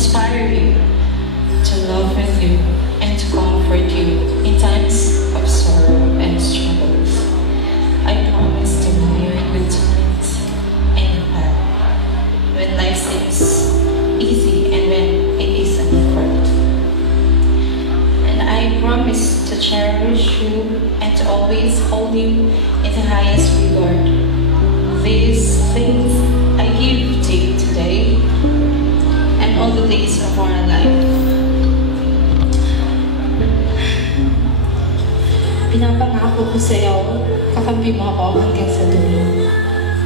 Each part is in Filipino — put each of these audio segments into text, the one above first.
inspire you, to love with you, and to comfort you in times of sorrow and struggles. I promise to love you in good times and in bad, when life seems easy and when it isn't hard. And I promise to cherish you and to always hold you in the highest regard. These things I give to you today and all the days of our life. Pinapangako ko sa iyo, kakampi mo ako hanggang sa dulo.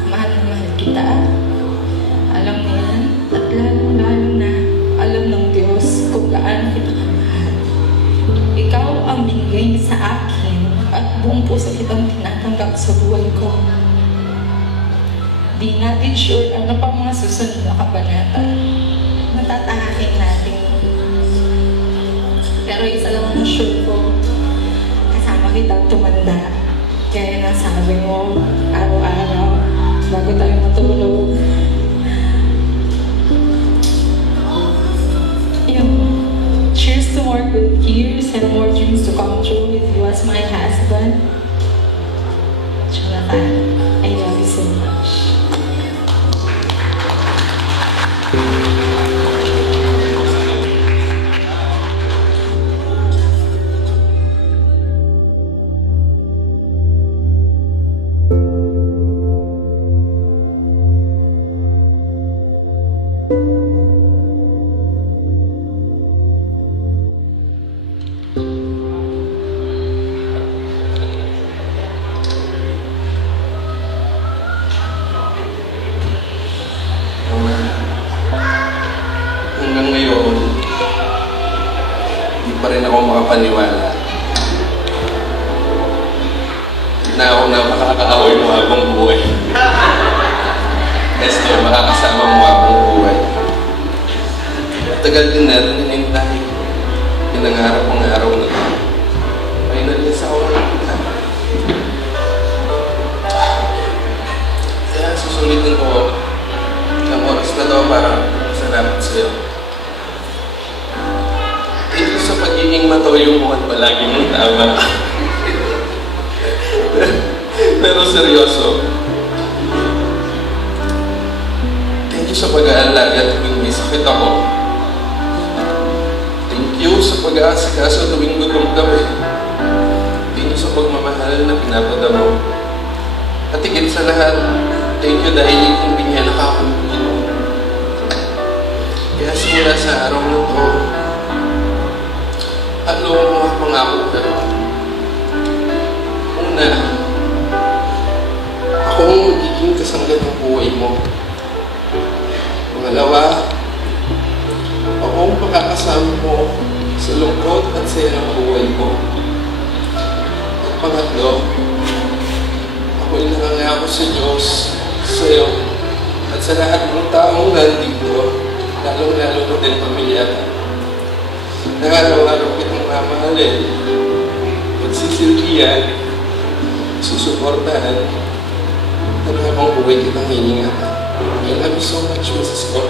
Mahal na mahal kita. Alam mo yan, at lalo na alam ng Diyos kung gaano kita kamahal. Ikaw ang binigay sa akin at buong puso kitang tinatanggap sa buhay ko. Di natin sure ano pa mga susunod na kabanata na tatahakin natin. Pero isa lang ang sure ko, kasama kita tumanda. Kaya nasabi mo araw-araw bago tayo matulog. Cheers to more good years and more dreams to come true with you as my husband. Jonathan, I love you so much. Hanggang ngayon, hindi pa rin ako makapaniwala na ako na makakaaway mo habang buhay. Esther, makakasama mo habang buhay. Tagal din natin hinintay. Pinangarap ang araw na ito. Finally, sa ako nakikita. Kaya susulitin ko ang oras na ito para salamat sa'yo. Ito sa pagiging matoyo mo at palagi mong tama. Pero seryoso. Thank you sa pag-aalaga tuwing may sakit ako. Thank you sa pag-aasikaso tuwing gutom kami. Thank you sa pagmamahal na pinapadamo. At higit sa lahat, thank you dahil yung binyan nakakampin mo. Kaya simula sa araw na ito, ano ang mga pangako ka? Una, ako ang magiging kasanggat ng buhay mo. Pangalawa, ako ang pakakasama mo sa lungkot at saya ng buhay ko. At pangatlo, ako'y nangangako sa Diyos, sa iyo, at sa lahat ng taong nandito, lalong-lalo na din pamilya. Nangaraw-araw kitang mamahalin, magsisilbihan, susuportahan, at habang buhay kitang hininga. I love you so much, Mrs. Scott.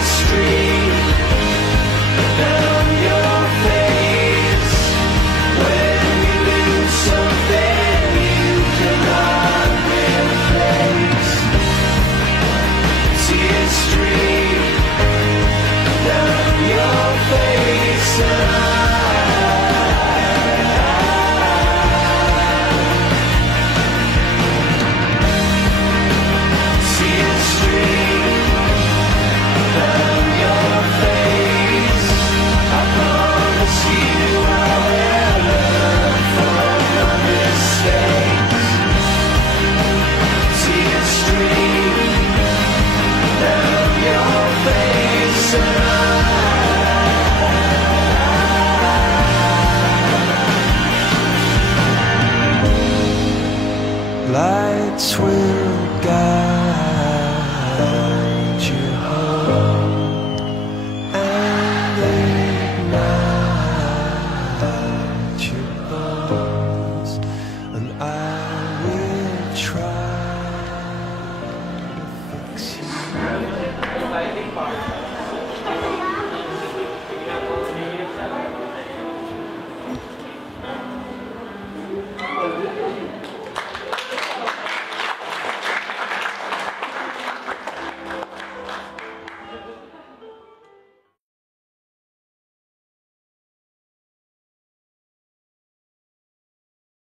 Street.